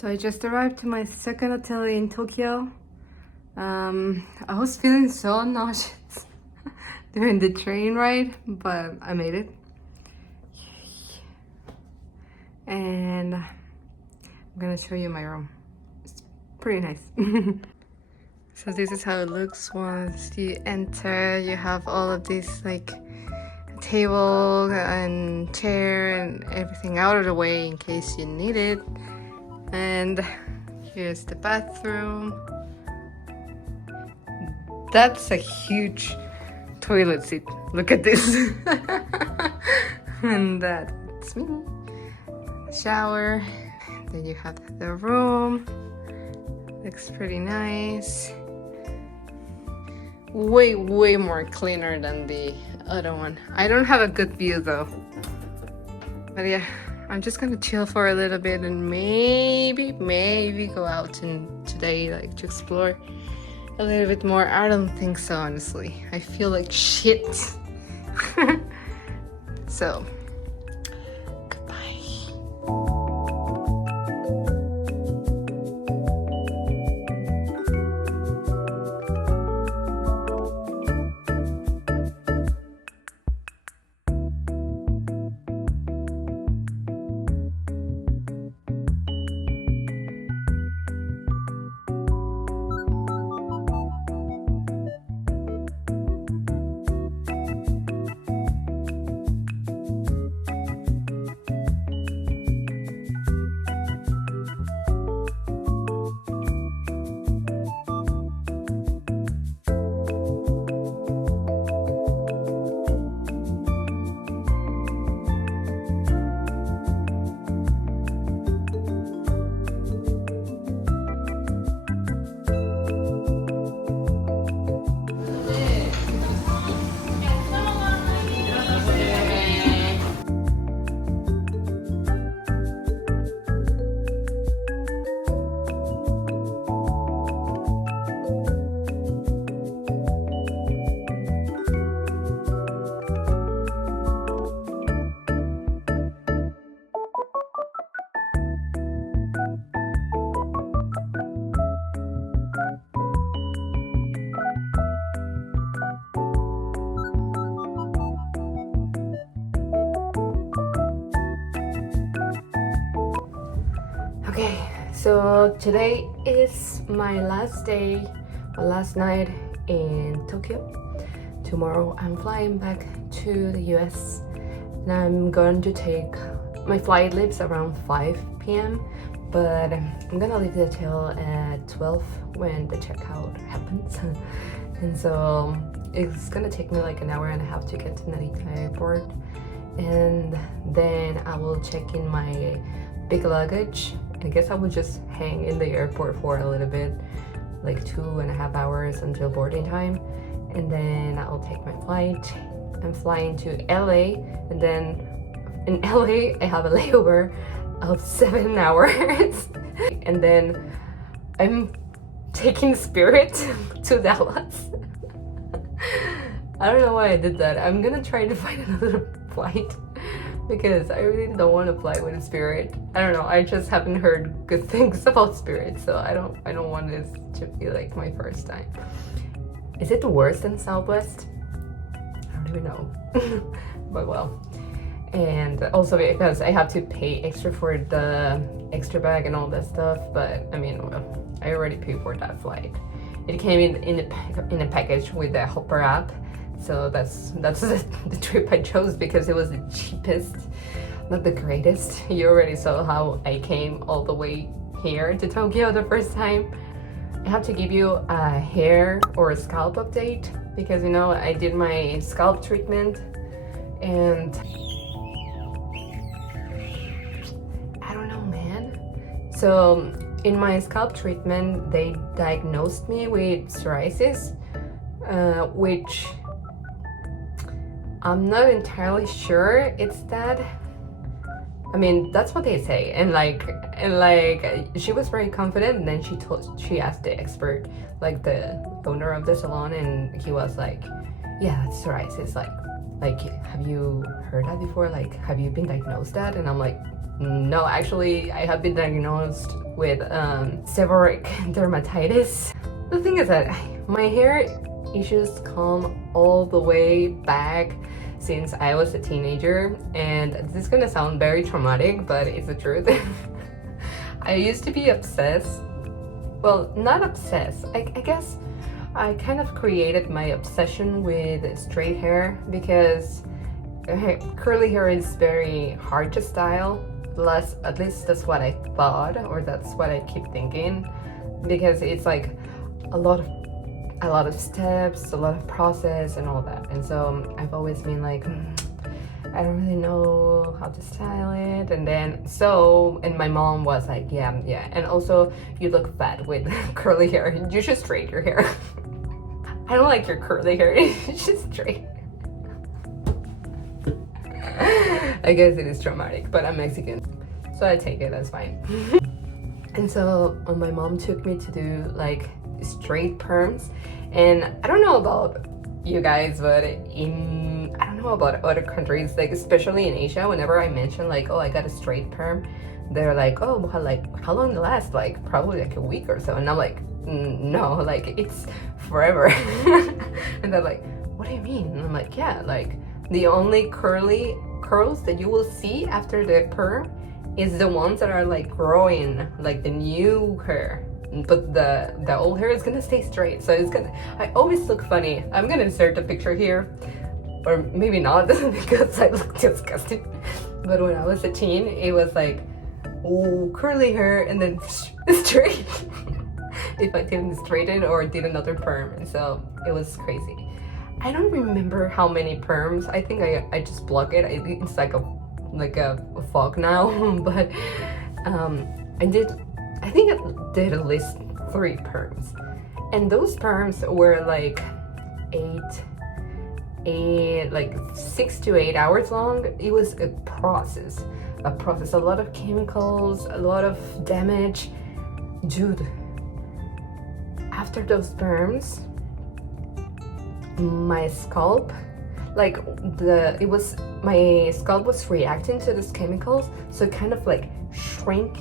So I just arrived to my second hotel in Tokyo. I was feeling so nauseous during the train ride, but I made it. And I'm gonna show you my room. It's pretty nice. So this is how it looks once you enter. You have all of these like table and chair and everything out of the way in case you need it. And here's the bathroom. That's a huge toilet seat. Look at this. And that's me. Shower. Then you have the room. Looks pretty nice. Way more cleaner than the other one. I don't have a good view though. But yeah, I'm just gonna chill for a little bit and maybe go out today, like to explore a little bit more. I don't think so, honestly. I feel like shit. So, goodbye. Okay, so today is my last day, my last night in Tokyo. Tomorrow I'm flying back to the US and I'm going to take, my flight leaves around 5 p.m. but I'm gonna leave the hotel at 12 when the checkout happens. And so it's gonna take me like an hour and a half to get to Narita airport, and then I will check in my big luggage. I guess I would just hang in the airport for a little bit, like 2.5 hours until boarding time, and then I'll take my flight. I'm flying to LA, and then in LA I have a layover of 7 hours, and then I'm taking Spirit to Dallas. I don't know why I did that. I'm gonna try to find another flight because I really don't want to fly with Spirit. I don't know, I just haven't heard good things about Spirit, so I don't want this to be like my first time. Is it worse than Southwest? I don't even know. But well. And also because I have to pay extra for the extra bag and all that stuff, but I mean, well, I already paid for that flight. It came in a package with the Hopper app. So that's the trip I chose because it was the cheapest, not the greatest. You already saw how I came all the way here to Tokyo the first time. I have to give you a hair or a scalp update because, you know, I did my scalp treatment and I don't know, man. So in my scalp treatment, they diagnosed me with psoriasis, which I'm not entirely sure it's that. I mean, that's what they say, and like she was very confident, and then she asked the expert, like the owner of the salon, and he was like, yeah, that's psoriasis, like have you heard that before, like have you been diagnosed that? And I'm like, no, actually I have been diagnosed with seborrheic dermatitis. The thing is that my hair issues come all the way back since I was a teenager, and this is gonna sound very traumatic, but it's the truth. I used to be obsessed, well, not obsessed, I guess I kind of created my obsession with straight hair because curly hair is very hard to style. At least that's what I thought, or that's what I keep thinking, because it's like a lot of steps, a lot of process and all that. And so I've always been like, I don't really know how to style it. And my mom was like, yeah, and also you look fat with curly hair, you should straighten your hair. I don't like your curly hair, it's just straight. I guess it is traumatic, but I'm Mexican, so I take it, that's fine. And so my mom took me to do like straight perms, and I don't know about you guys, but I don't know about other countries, like especially in Asia, whenever I mention like, oh, I got a straight perm, they're like, oh, how long it lasts? Like probably like a week or so. And I'm like, no, like it's forever. And they're like, what do you mean? And I'm like, yeah, like the only curls that you will see after the perm is the ones that are like growing, like the new hair, but the old hair is gonna stay straight. So I always look funny. I'm gonna insert a picture here, or maybe not, because I look disgusting. But when I was a teen, it was like, oh, curly hair and then straight. If I didn't straighten or did another perm, and so it was crazy. I don't remember how many perms. I think I just block it. It's like a fog now. But I think I did at least 3 perms, and those perms were like 6 to 8 hours long. It was a process, a lot of chemicals, a lot of damage. Dude, after those perms, my scalp, my scalp was reacting to these chemicals, so it kind of like shrank.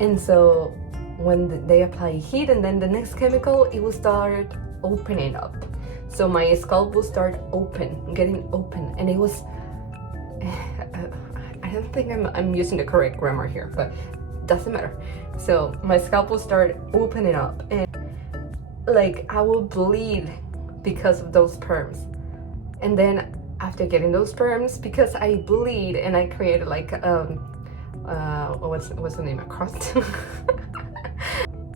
And so when they apply heat and then the next chemical, it will start opening up. So my scalp will start getting open, and it was, I don't think I'm using the correct grammar here, but doesn't matter. So my scalp will start opening up, and like I will bleed because of those perms. And then after getting those perms, because I bleed and I created like what's the name, a crust.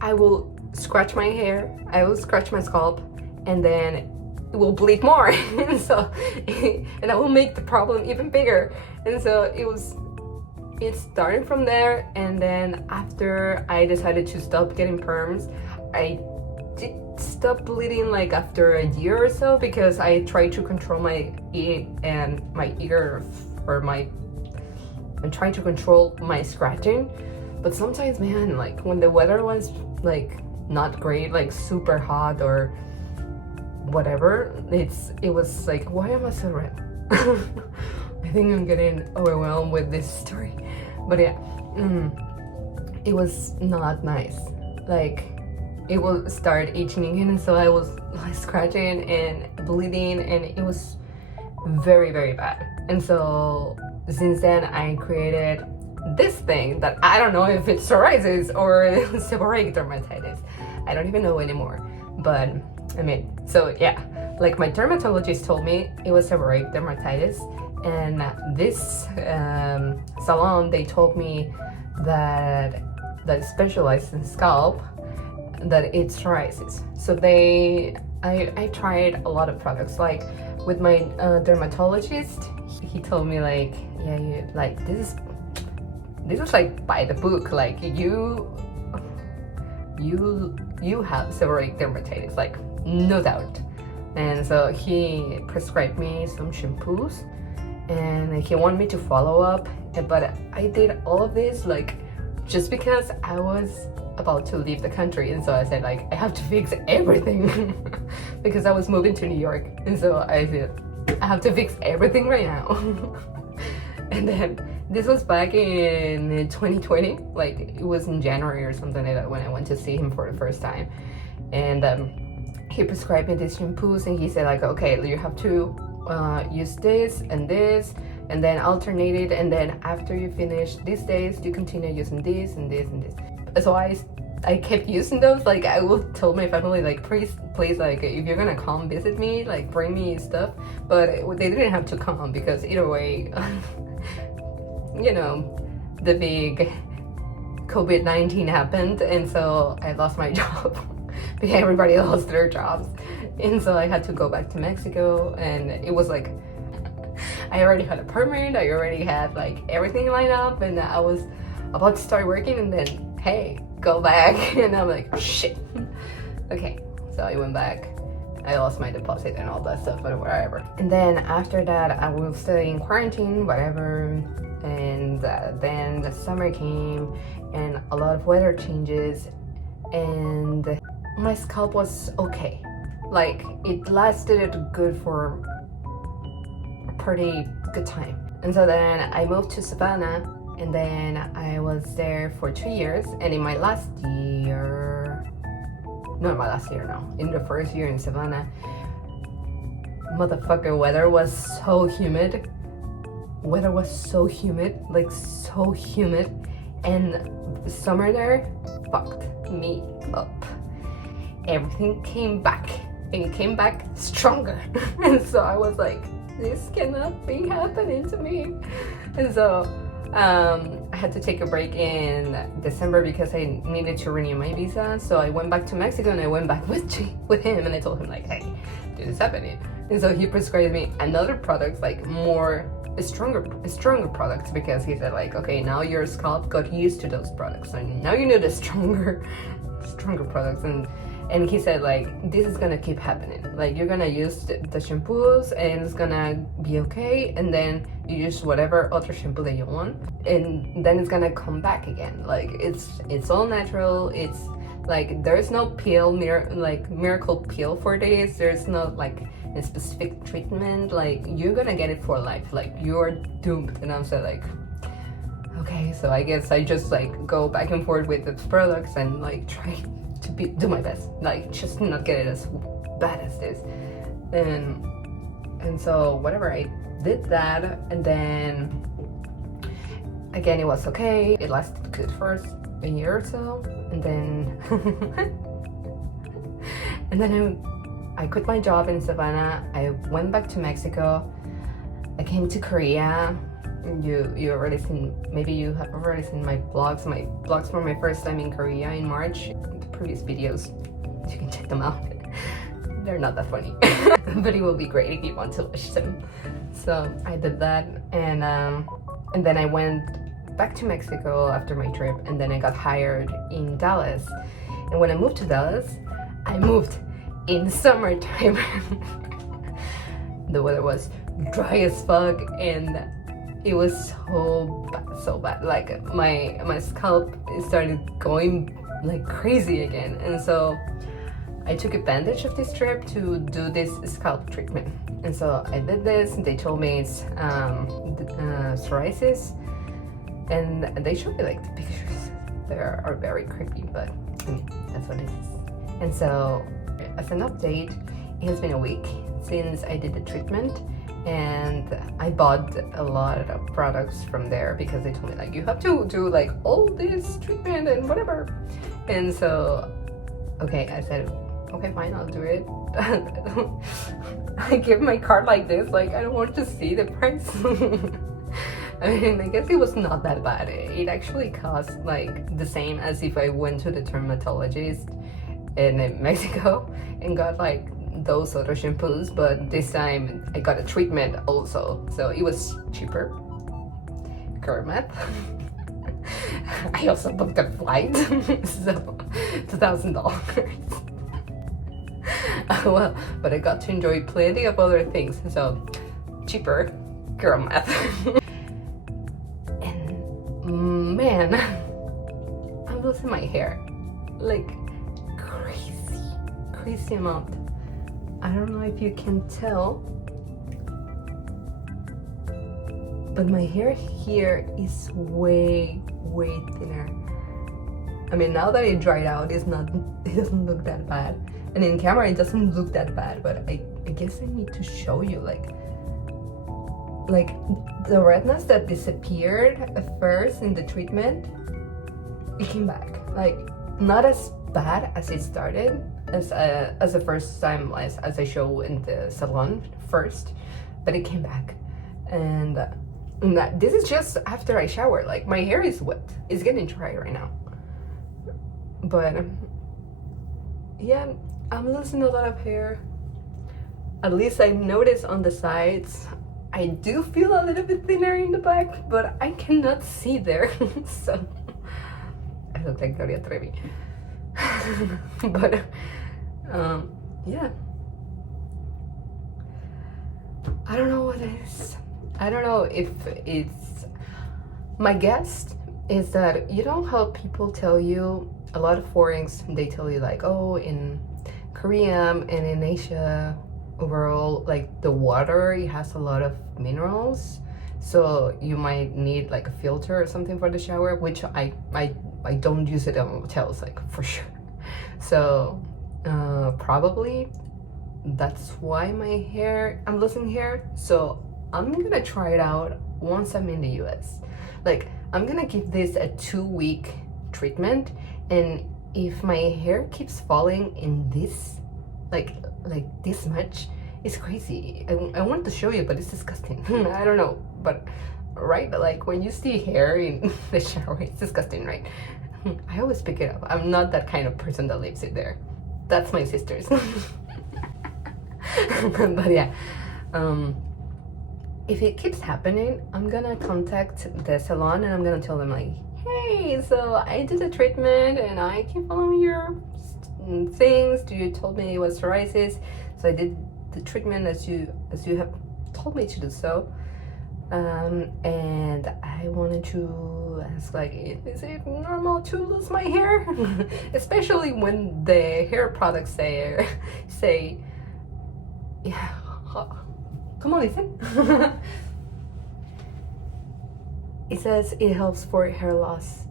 I will scratch my hair, I will scratch my scalp, and then it will bleed more. And so and I will make the problem even bigger. And so it started from there. And then after I decided to stop getting perms, I did stop bleeding like after a year or so, because I tried to control my I'm trying to control my scratching. But sometimes, man, like when the weather was like not great, like super hot or whatever, it was like, why am I so red? I think I'm getting overwhelmed with this story. But yeah, it was not nice. Like it will start itching again, and so I was like scratching and bleeding, and it was very, very bad. And so since then I created this thing that I don't know if it's psoriasis or seborrheic dermatitis. I don't even know anymore. But I mean, so yeah, like my dermatologist told me it was seborrheic dermatitis, and this salon, they told me that specialized in scalp, that it's psoriasis. So I tried a lot of products. Like with my dermatologist, he told me like, yeah, you like this is like by the book, like you have seborrheic dermatitis, like no doubt. And so he prescribed me some shampoos, and he wanted me to follow up. But I did all of this like just because I was about to leave the country, and so I said like I have to fix everything because I was moving to New York, and so I said I have to fix everything right now. And then This was back in 2020, like it was in January or something like that when I went to see him for the first time. And he prescribed me these shampoos, and he said like, okay, you have to use this and this, and then alternate it, and then after you finish these days, you continue using this and this and this. So I kept using those. Like I would tell my family like, please like if you're gonna come visit me, like bring me stuff. But they didn't have to come because either way, you know, the big COVID-19 happened, and so I lost my job because everybody lost their jobs, and so I had to go back to Mexico. And it was like I already had a permit, I already had like everything lined up, and I was about to start working, and then hey, go back. And I'm like, shit. Okay, so I went back. I lost my deposit and all that stuff, but whatever. And then after that, I will stay in quarantine, whatever. And then the summer came, and a lot of weather changes, and my scalp was okay. Like it lasted good for a pretty good time. And so then I moved to Savannah, and then I was there for 2 years. And in my last year, not my last year, no, in the first year in Savannah, motherfucker, weather was so humid. Weather was so humid, like so humid, and summer there fucked me up. Everything came back, and it came back stronger. And so I was like, this cannot be happening to me. And so I had to take a break in December because I needed to renew my visa. So I went back to Mexico, and I went back with him, and I told him like, hey, this is happening. And so he prescribed me another product, like stronger products, because he said like, okay, now your scalp got used to those products, and now you need the stronger products. And he said like, this is gonna keep happening, like you're gonna use the shampoos and it's gonna be okay, and then you use whatever other shampoo that you want, and then it's gonna come back again. Like it's all natural. It's like there's no pill, miracle pill for this. There's no like a specific treatment. Like you're gonna get it for life. Like you're doomed. And I'm so like, okay, so I guess I just like go back and forth with the products and like try to do my best, like just not get it as bad as this. And so whatever, I did that, and then again it was okay. It lasted good for a year or so, and then I quit my job in Savannah. I went back to Mexico. I came to Korea. You already seen, maybe you have already seen my vlogs for my first time in Korea in March. The previous videos, you can check them out. They're not that funny, but it will be great if you want to watch them. So I did that, and then I went back to Mexico after my trip, and then I got hired in Dallas. And when I moved to Dallas, I moved in summertime. The weather was dry as fuck, and it was so bad. Like my scalp started going like crazy again, and so I took advantage of this trip to do this scalp treatment. And so I did this, and they told me it's psoriasis, and they showed me like the pictures. They are very creepy, but I mean that's what it is. And so as an update, it has been a week since I did the treatment, and I bought a lot of products from there because they told me like, you have to do like all this treatment and whatever. And so okay, I said okay, fine, I'll do it. I give my card like this, like I don't want to see the price. I mean, I guess it was not that bad. It actually cost like the same as if I went to the dermatologist in Mexico and got like those other shampoos, but this time I got a treatment also, so it was cheaper. Girl math. I also booked a flight, so $2,000. Well, but I got to enjoy plenty of other things, so cheaper. Girl math. And man, I'm losing my hair like crazy amount. I don't know if you can tell, but my hair here is way thinner. I mean, now that it dried out, it doesn't look that bad, and in camera it doesn't look that bad, but I guess I need to show you like the redness that disappeared at first in the treatment, it came back. Like, not as bad as it started, as the first time as I show in the salon first, but it came back. And this is just after I shower. Like, my hair is wet, it's getting dry right now, but yeah, I'm losing a lot of hair. At least I noticed on the sides. I do feel a little bit thinner in the back, but I cannot see there. So I look like Gloria Trevi. But yeah, I don't know what it is. I don't know if it's, my guess is that, you know how people tell you, a lot of foreigners, they tell you like, oh, in Korea and in Asia overall, like the water, it has a lot of minerals, so you might need like a filter or something for the shower, which I don't use it in hotels, like, for sure. So probably that's why I'm losing hair. So I'm gonna try it out once I'm in the US. Like, I'm gonna give this a 2-week treatment, and if my hair keeps falling in this, like this much, it's crazy. I want to show you, but it's disgusting. I don't know, but right, like when you see hair in the shower, it's disgusting, right? I always pick it up. I'm not that kind of person that leaves it there. That's my sister's. But yeah, if it keeps happening, I'm gonna contact the salon and I'm gonna tell them like, hey, so I did a treatment and I keep following your things. You told me it was psoriasis, so I did the treatment as you have told me to do so. And I wanted to ask, like, is it normal to lose my hair? Especially when the hair products say yeah, come on, listen. It says it helps for hair loss,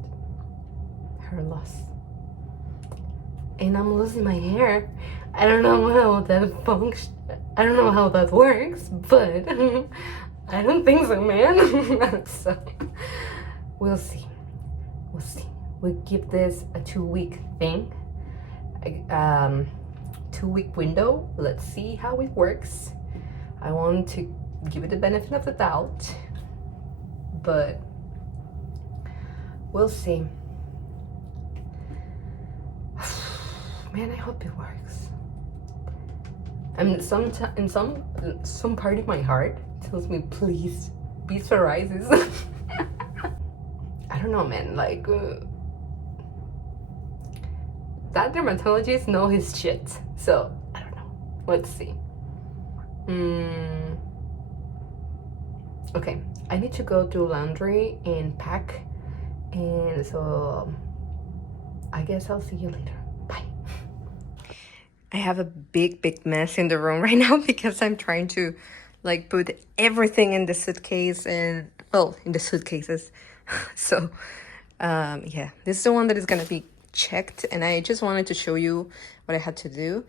and I'm losing my hair. I don't know how that functions. I don't know how that works, but I don't think so, man. So we'll see. We'll give this a 2-week thing, 2-week window. Let's see how it works. I want to give it the benefit of the doubt, but we'll see. Man, I hope it works. I mean, some part of my heart tells me, please be psoriasis. I don't know, man. Like, that dermatologist knows his shit. So I don't know. Let's see. Okay, I need to go do laundry and pack, and so I guess I'll see you later. Bye. I have a big mess in the room right now because I'm trying to like put everything in the suitcase, and well, in the suitcases. So yeah, this is the one that is gonna be checked, and I just wanted to show you what I had to do.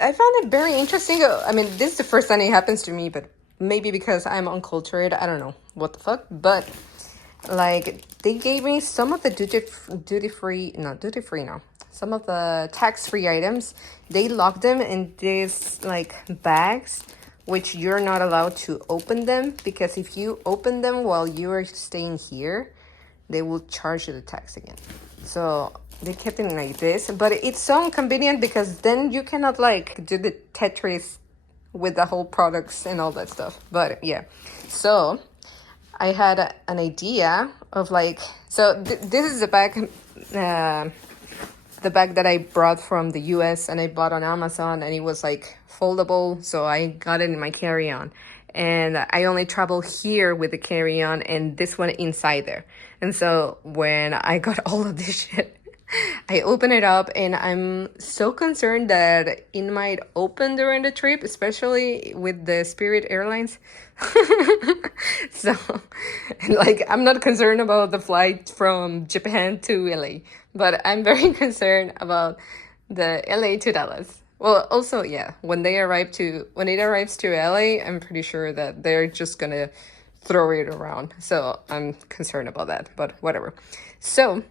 I found it very interesting. I mean, this is the first time it happens to me, but maybe because I'm uncultured, I don't know what the fuck. But like, they gave me some of the some of the tax-free items. They locked them in these like bags, which you're not allowed to open them, because if you open them while you are staying here, they will charge you the tax again. So they kept it like this, but it's so inconvenient because then you cannot like do the Tetris with the whole products and all that stuff. But yeah, so I had an idea of like, so this is the bag that I brought from the US and I bought on Amazon, and it was like foldable, so I got it in my carry-on. And I only travel here with the carry-on and this one inside there. And so when I got all of this shit, I open it up and I'm so concerned that it might open during the trip, especially with the Spirit Airlines. So, like, I'm not concerned about the flight from Japan to LA, but I'm very concerned about the LA to Dallas. Well, also, yeah, when it arrives to LA, I'm pretty sure that they're just gonna throw it around. So I'm concerned about that, but whatever. So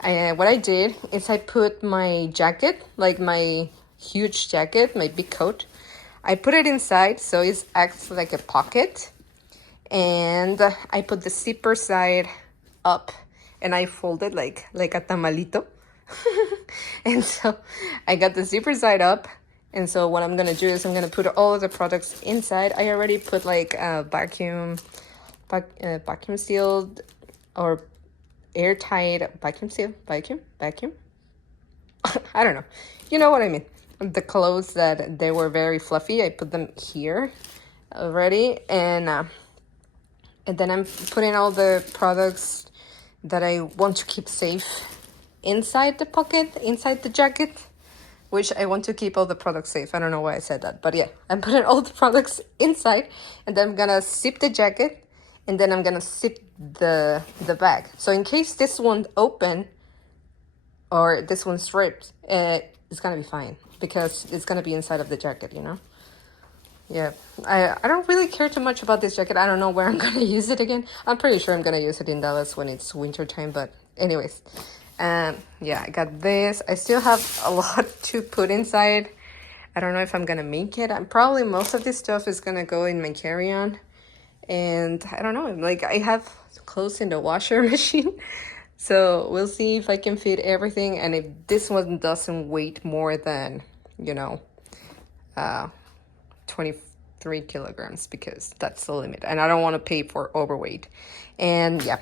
what I did is I put my jacket, like my huge jacket, my big coat. I put it inside so it acts like a pocket. And I put the zipper side up and I fold it like a tamalito. And so I got the zipper side up. And so what I'm going to do is I'm going to put all of the products inside. I already put like a vacuum sealed or airtight vacuum seal. Vacuum. I don't know. You know what I mean. The clothes that they were very fluffy, I put them here already. And then I'm putting all the products that I want to keep safe inside the pocket, inside the jacket, which I want to keep all the products safe. I don't know why I said that, but yeah, I'm putting all the products inside, and then I'm gonna zip the jacket, and then I'm gonna zip the bag. So in case this one open or this one's ripped, it's gonna be fine because it's gonna be inside of the jacket, you know? Yeah, I don't really care too much about this jacket. I don't know where I'm gonna use it again. I'm pretty sure I'm gonna use it in Dallas when it's winter time, but anyways. Yeah, I got this. I still have a lot to put inside. I don't know if I'm gonna make it. Probably most of this stuff is gonna go in my carry-on. And I don't know, like I have clothes in the washer machine. So we'll see if I can fit everything. And if this one doesn't weigh more than, 23 kilograms, because that's the limit. And I don't want to pay for overweight. And yeah,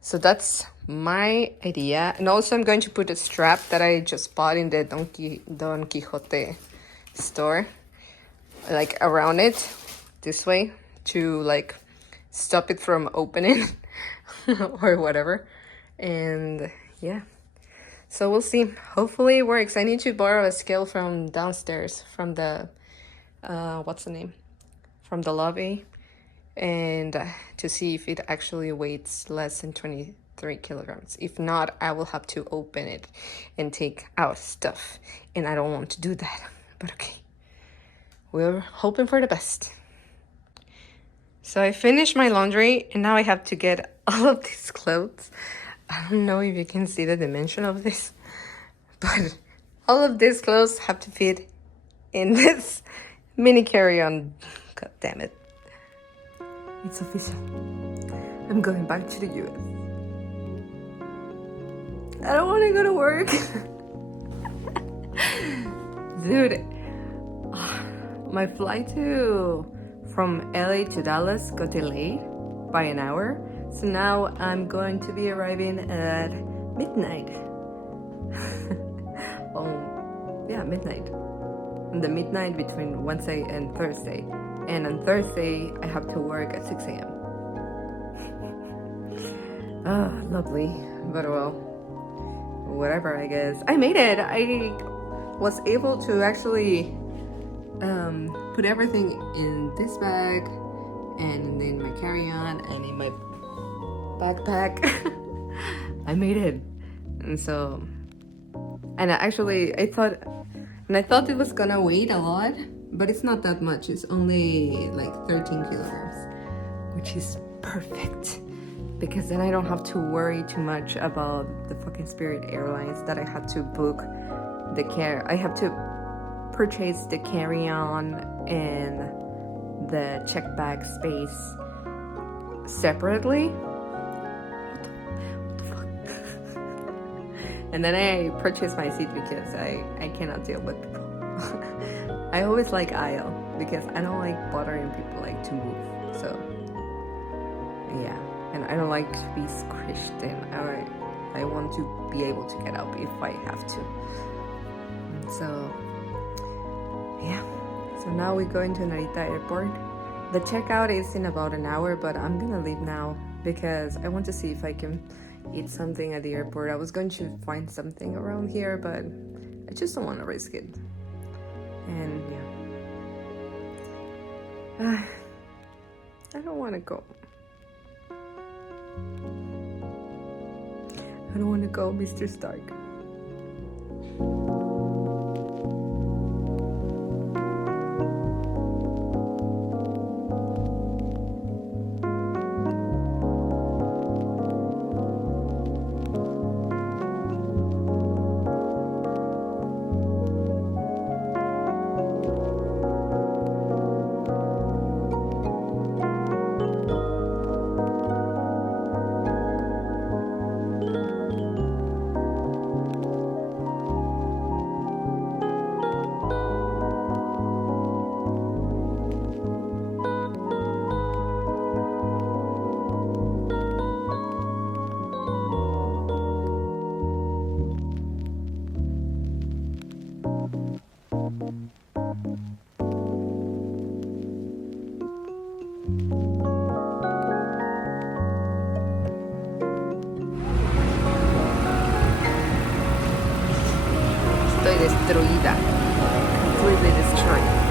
so that's my idea. And also I'm going to put a strap that I just bought in the Don Quixote store, like around it this way to like stop it from opening or whatever. And yeah, so we'll see. Hopefully it works. I need to borrow a scale from downstairs from the what's the name, from the lobby, and to see if it actually weighs less than 23 kilograms. If not, I will have to open it and take out stuff, and I don't want to do that, but okay, we're hoping for the best. So I finished my laundry, and now I have to get all of these clothes. I don't know if you can see the dimension of this, but all of these clothes have to fit in this mini carry-on. God damn it. It's official. I'm going back to the US. I don't want to go to work. Dude, my flight from LA to Dallas got delayed by an hour. So now I'm going to be arriving at midnight. Well, yeah, midnight. The midnight between Wednesday and Thursday. And on Thursday, I have to work at 6 a.m. Ah, lovely. But well, whatever, I guess. I made it. I was able to actually put everything in this bag and in my carry-on and in my backpack. I made it. And so, and I thought it was gonna weigh a lot, but it's not that much. It's only like 13 kilograms, which is perfect, because then I don't have to worry too much about the fucking Spirit Airlines that I had to book I have to purchase the carry-on and the check bag space separately. What the fuck? And then I purchased my seat because I cannot deal with people. I always like aisle because I don't like bothering people like to move. So yeah, and I don't like to be squished, and I want to be able to get up if I have to. So yeah, so now we go into Narita Airport. The checkout is in about an hour, but I'm gonna leave now because I want to see if I can eat something at the airport. I was going to find something around here, but I just don't want to risk it. And yeah, I don't want to go. I don't want to go, Mr. Stark. Estoy destruida. Completely destroyed.